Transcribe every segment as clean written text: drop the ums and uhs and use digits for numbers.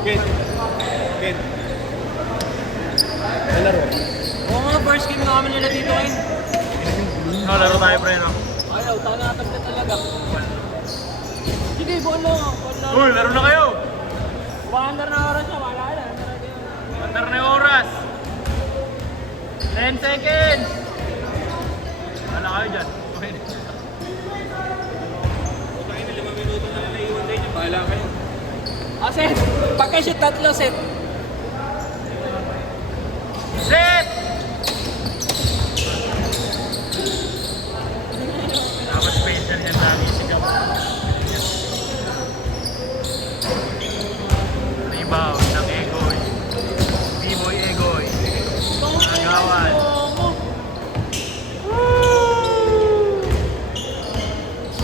Ken. Ken. Laro. Oo nga, first game na kami nila dito ngayon. No, laro tayo pre, no? Ayaw, tangatag na talaga. Sige, bolo. Uy, laro na kayo! Under na oras na, wala na. Under na yung oras. 10 seconds! Wala kayo dyan. Okay. Putangin na 5 minuto na lang naiwan din yung bahala kayo. Set. Pagka-shoot tatlo, set. Set! Dapat special yan lagi sigaw. Rebound ng Egoy. B-boy Egoy. Nagawan.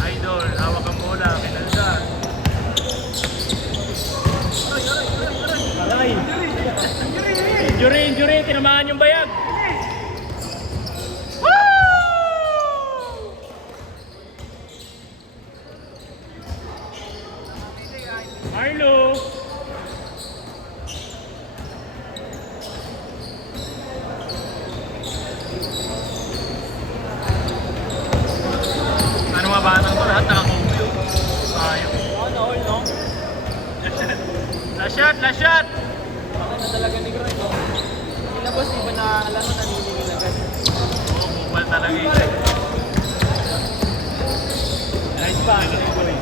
Idol, hawak ang bola. Kinaldan. Aray! Injury! Tinamaan yung bayag! Arlo! Ano mga batang to? Lahat nakakumpyo. Ayaw. All, no? Last shot! Bakit na talaga ni Groy, no? Sila boss, di ba na alam mo naniningil agad? Oo, bukal talaga eh. Nice pa, Egoy.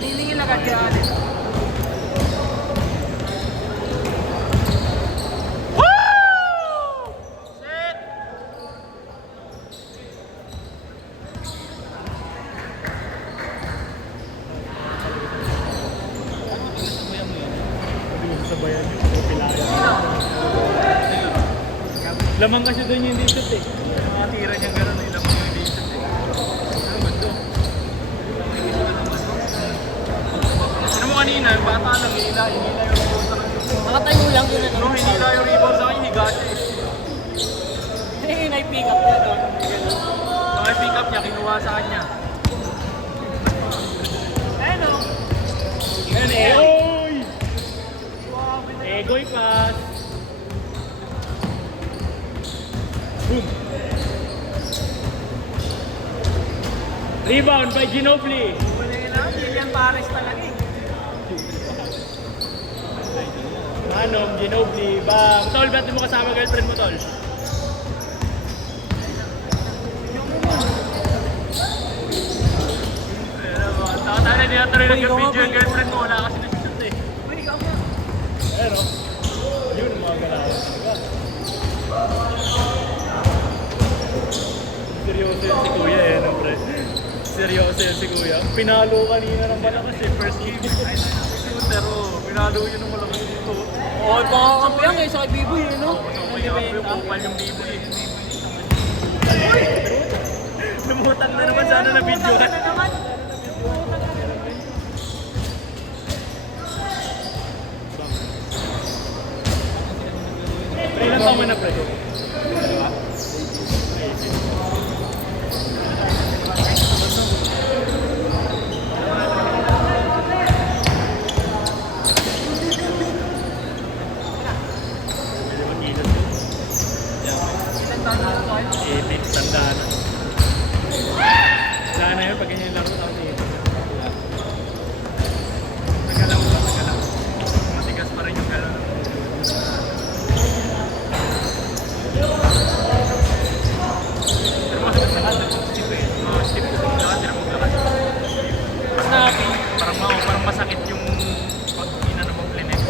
Naniningil agad kaya ano? Set! Sabayan yung pupilaya. Lamang kasi doon yung d-shot eh. Mga tira niya gano'n eh. Lamang yung d-shot eh. Ano ba ito? Ano mo kanina, yung bata lang, hinila yung rebound sa kanya. Nakatayo lang yun, ano? Ano, hinila yung rebound sa kanya, higa siya eh. Eh, nai-pick up niya, no? Mga pick up niya, kinuha sa kanya. Ayun, no? Yan eh. Oy! Egoy pass. Boom! Rebound by Ginobili. Wala yun lang, Lilian Pares talaga eh. Manom, Ginobili. Ba, Tol, ba't di mo kasama girlfriend mo, Tol? Taka na niya tuloy nag-video yung girlfriend mo. Wala kasi nasisot eh. Uy, ikaw nga. Ayan o. Yun, mga galaw. Seryoso yun si Kuya eh, no, pre? Seryoso yun si Kuya. Pinalo kanina ng malakas eh, first game. Pero pinalo yun ng malakas dito. Oo, pangakampi yan eh, sa kay Biboy eh, no? Yung kupal yung bibo eh. Lumutang na naman sana na video. Ano naman? Pre, ilan taon mo na, pre? Epic, tandaan. Sana yun, pag ganyan laro sa kasi. Nagalaw. Matigas pa rin yung galaw. Pero mas lahat, stiff eh. Stiff ko sa lahat, pero maglakas. Snappy. Parang masakit yung pag-ina ng mag-linex.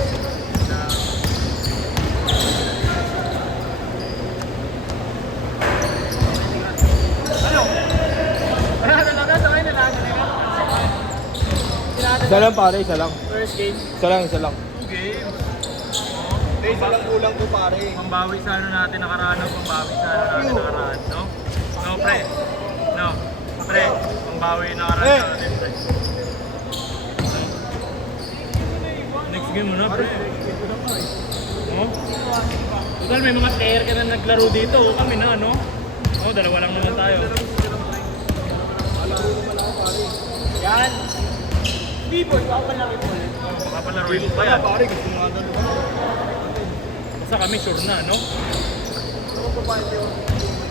Isa lang pare, isa lang. First game. Isa lang. 2 games. Isa lang kulang ko pare. Pambawi sa ano natin nakaraan, pambawi sa ano natin nakaraan, no? No, pre. No. Pre, pambawi nakaraan natin, pre. Next game mo na, pre. No? Total, may mga player ka na naglaro dito. Kami na, no? Oh, dalawa lang naman tayo. Yan. B-boy, papalaki po ulit. Makapalaruin mo pa Kaya yan. pare, gusto mo nga doon. Basta kami sure na, no? Ako po pa ito.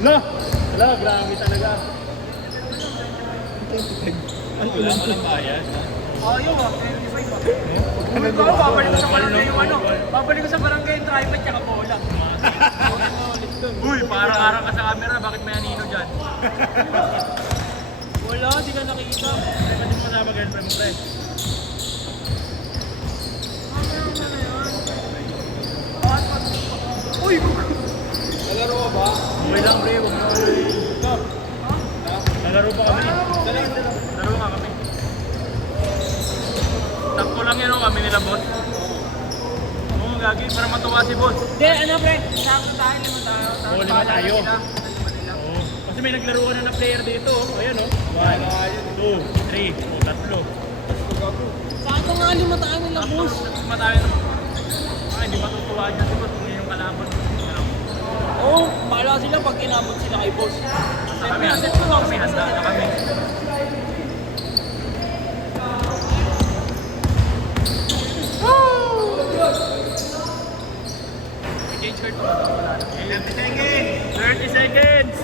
No! Wala, grabe talaga. Walang bayad. Ayaw ah, 25 ah. Uy, baka babalik ko sa barangay yung ano. Babalik ko sa barangay yung tripod tsaka bola. Uy, parang-arang ka sa camera, bakit may anino dyan? Wala, di ka nakita. Ay, pwede mo kasama girlfriend mo, pre. Uy! Nalaro ka ba? Okay lang, pre. Huwag mo. Nalaro pa kami. Nalaro nga kami. Takpo lang yan, oh, kami nila, boss. Oo, gagi, para matuwa si boss. Hindi, ano pre? Sakto tayo, lima tayo. Oo, lima tayo. Oo. Kasi may naglaro ka na player dito, oh. Ayan, oh. 1, 2, 3, oh, tatlo. Sakto nga lima tayo nila, boss. Lima tayo na. Ay, hindi matutuwa dyan si boss. Hindi yung kalaban. Ano? Oo, bahala sila pag inabot sila kay boss. Kami handa na kami. Change card pa. 30 seconds! 30 seconds!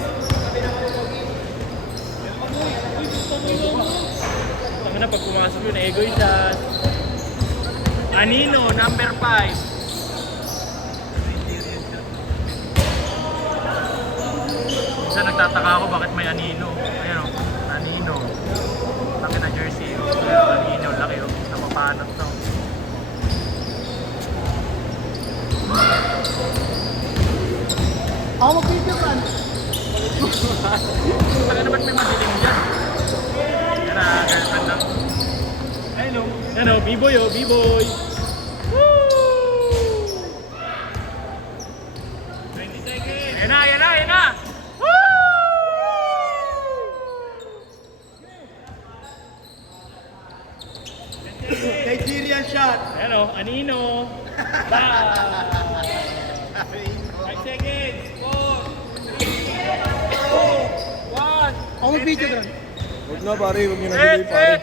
Tama na, pag pumasok yun, egoy shot. Anino, number 5. Minsan nagtataka ako bakit may anino. Ayan o, anino. Laki na jersey. Ayan, anino, laki o. Napapanat to. Ako mag-video ka. Saka naman may madilim dyan. Yan na, girlfriend lang. Ayun o. Yan o, B-boy o, B-boy. Woo! 20 seconds. Yan na, yan na, yan na. Woo! Nigerian shot. Ayan o, anino. Bye! 5 seconds. 4, 3, 2, 1. Ako mag-video ka. Huwag na pare, huwag nyo na bigay pare.